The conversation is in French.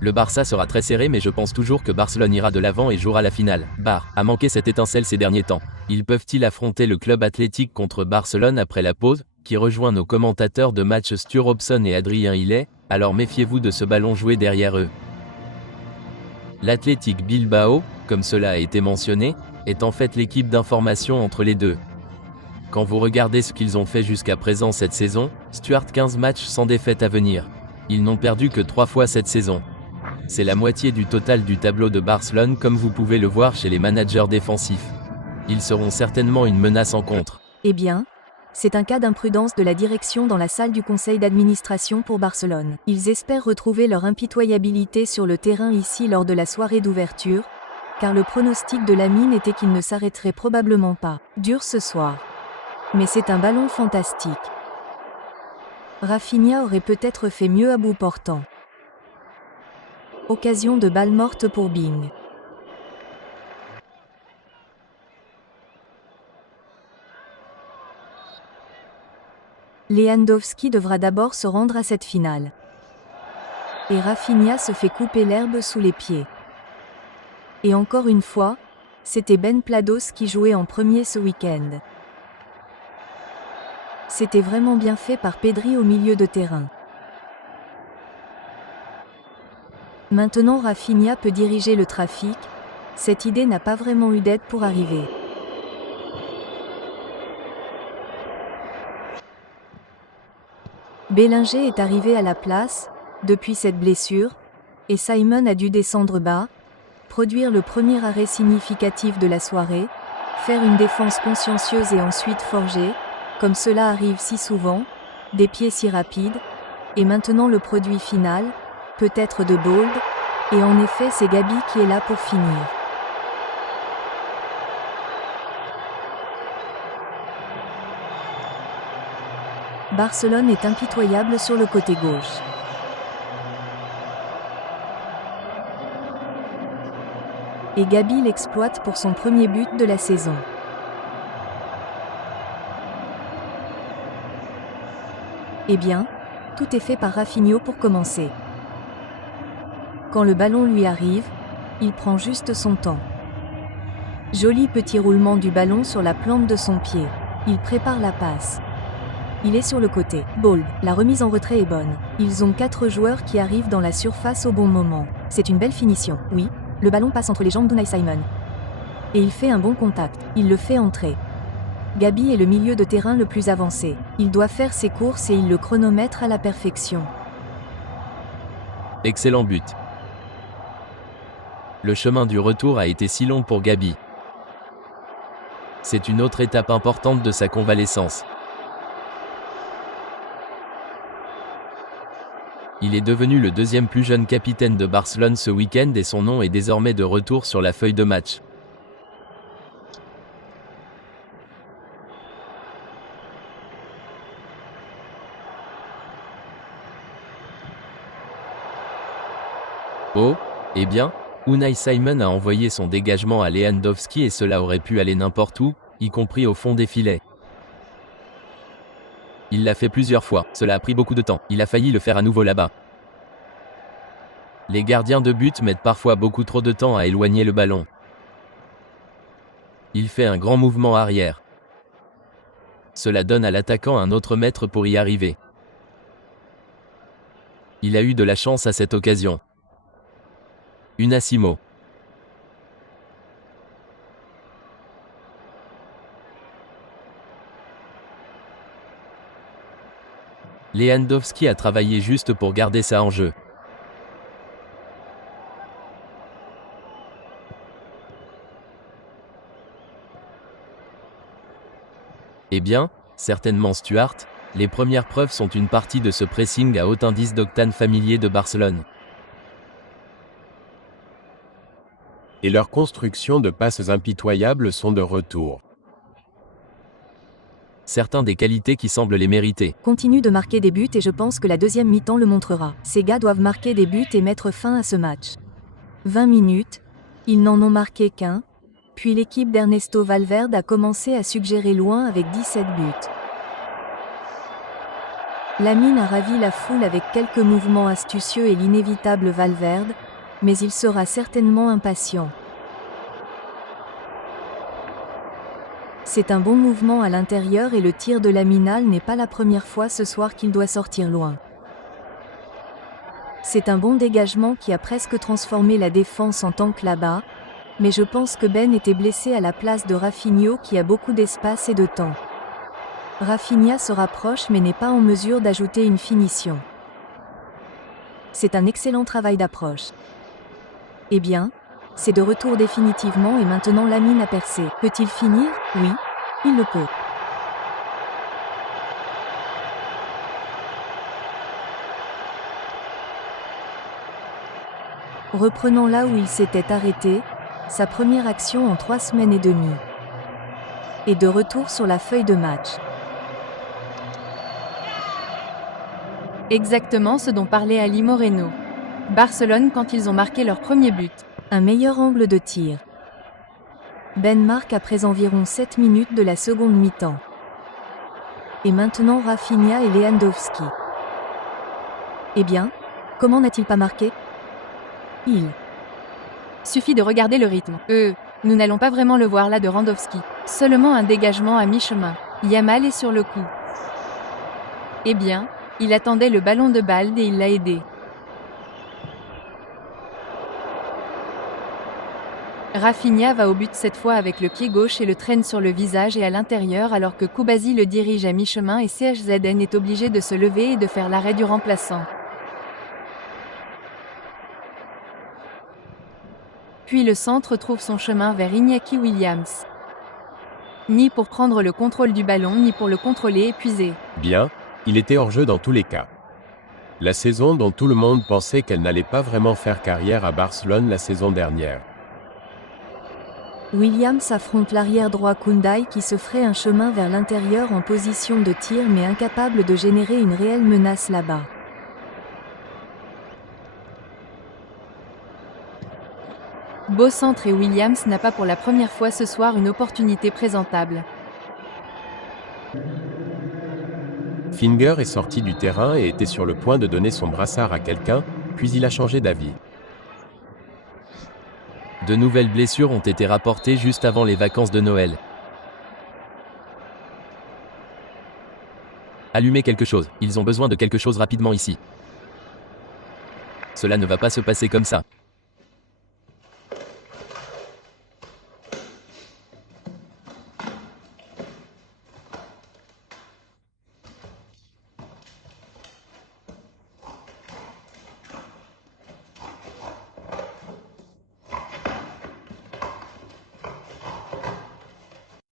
Le Barça sera très serré mais je pense toujours que Barcelone ira de l'avant et jouera la finale. A manqué cette étincelle ces derniers temps. Ils peuvent-ils affronter le club athlétique contre Barcelone après la pause, qui rejoint nos commentateurs de match Stu Robson et Adrien Hillet, alors méfiez-vous de ce ballon joué derrière eux. L'Athletic Bilbao, comme cela a été mentionné, est en fait l'équipe d'information entre les deux. Quand vous regardez ce qu'ils ont fait jusqu'à présent cette saison, Stuart 15 matchs sans défaite à venir. Ils n'ont perdu que 3 fois cette saison. C'est la moitié du total du tableau de Barcelone comme vous pouvez le voir chez les managers défensifs. Ils seront certainement une menace en contre. Eh bien, c'est un cas d'imprudence de la direction dans la salle du conseil d'administration pour Barcelone. Ils espèrent retrouver leur impitoyabilité sur le terrain ici lors de la soirée d'ouverture, car le pronostic de Lamine était qu'il ne s'arrêterait probablement pas. Dur ce soir. Mais c'est un ballon fantastique. Rafinha aurait peut-être fait mieux à bout portant. Occasion de balle morte pour Bing. Lewandowski devra d'abord se rendre à cette finale. Et Rafinha se fait couper l'herbe sous les pieds. Et encore une fois, c'était Ben Plados qui jouait en premier ce week-end. C'était vraiment bien fait par Pedri au milieu de terrain. Maintenant Rafinha peut diriger le trafic, cette idée n'a pas vraiment eu d'aide pour arriver. Bellinger est arrivé à la place, depuis cette blessure, et Simon a dû descendre bas, produire le premier arrêt significatif de la soirée, faire une défense consciencieuse et ensuite forger, comme cela arrive si souvent, des pieds si rapides, et maintenant le produit final, peut-être de Bold, et en effet c'est Gabi qui est là pour finir. Barcelone est impitoyable sur le côté gauche. Et Gabi l'exploite pour son premier but de la saison. Eh bien, tout est fait par Rafinha pour commencer. Quand le ballon lui arrive, il prend juste son temps. Joli petit roulement du ballon sur la plante de son pied. Il prépare la passe. Il est sur le côté. Ball. La remise en retrait est bonne. Ils ont 4 joueurs qui arrivent dans la surface au bon moment. C'est une belle finition. Oui, le ballon passe entre les jambes d'Unai Simon. Et il fait un bon contact. Il le fait entrer. Gabi est le milieu de terrain le plus avancé. Il doit faire ses courses et il le chronomètre à la perfection. Excellent but. Le chemin du retour a été si long pour Gabi. C'est une autre étape importante de sa convalescence. Il est devenu le deuxième plus jeune capitaine de Barcelone ce week-end et son nom est désormais de retour sur la feuille de match. Oh, eh bien, Unai Simon a envoyé son dégagement à Lewandowski et cela aurait pu aller n'importe où, y compris au fond des filets. Il l'a fait plusieurs fois, cela a pris beaucoup de temps, il a failli le faire à nouveau là-bas. Les gardiens de but mettent parfois beaucoup trop de temps à éloigner le ballon. Il fait un grand mouvement arrière. Cela donne à l'attaquant un autre mètre pour y arriver. Il a eu de la chance à cette occasion. Unasimo. Lewandowski a travaillé juste pour garder ça en jeu. Eh bien, certainement Stuart, les premières preuves sont une partie de ce pressing à haut indice d'octane familier de Barcelone. Et leurs constructions de passes impitoyables sont de retour. Certains des qualités qui semblent les mériter. Continue de marquer des buts et je pense que la deuxième mi-temps le montrera. Ces gars doivent marquer des buts et mettre fin à ce match. 20 minutes, ils n'en ont marqué qu'un, puis l'équipe d'Ernesto Valverde a commencé à suggérer loin avec 17 buts. Lamine a ravi la foule avec quelques mouvements astucieux et l'inévitable Valverde, mais il sera certainement impatient. C'est un bon mouvement à l'intérieur et le tir de Laminal n'est pas la première fois ce soir qu'il doit sortir loin. C'est un bon dégagement qui a presque transformé la défense en tank là-bas, mais je pense que Ben était blessé à la place de Rafinha qui a beaucoup d'espace et de temps. Rafinha se rapproche mais n'est pas en mesure d'ajouter une finition. C'est un excellent travail d'approche. Eh bien, c'est de retour définitivement et maintenant Lamine a percé. Peut-il finir? Oui, il le peut. Reprenant là où il s'était arrêté, sa première action en 3 semaines et demie. Et de retour sur la feuille de match. Exactement ce dont parlait Ali Moreno. Barcelone quand ils ont marqué leur premier but. Un meilleur angle de tir. Ben marque après environ 7 minutes de la seconde mi-temps. Et maintenant Rafinha et Lewandowski. Eh bien, comment n'a-t-il pas marqué? Il Suffit de regarder le rythme. Nous n'allons pas vraiment le voir là de Randowski. Seulement un dégagement à mi-chemin. Yamal est sur le coup. Eh bien, il attendait le ballon de Balde et il l'a aidé. Rafinha va au but cette fois avec le pied gauche et le traîne sur le visage et à l'intérieur alors que Koubazi le dirige à mi-chemin et CHZN est obligé de se lever et de faire l'arrêt du remplaçant. Puis le centre trouve son chemin vers Iñaki Williams. Ni pour prendre le contrôle du ballon ni pour le contrôler épuisé. Bien, il était hors jeu dans tous les cas. La saison dont tout le monde pensait qu'elle n'allait pas vraiment faire carrière à Barcelone la saison dernière. Williams affronte l'arrière droit Koundai qui se ferait un chemin vers l'intérieur en position de tir mais incapable de générer une réelle menace là-bas. Beau centre et Williams n'a pas pour la première fois ce soir une opportunité présentable. Finger est sorti du terrain et était sur le point de donner son brassard à quelqu'un, puis il a changé d'avis. De nouvelles blessures ont été rapportées juste avant les vacances de Noël. Allumez quelque chose, ils ont besoin de quelque chose rapidement ici. Cela ne va pas se passer comme ça.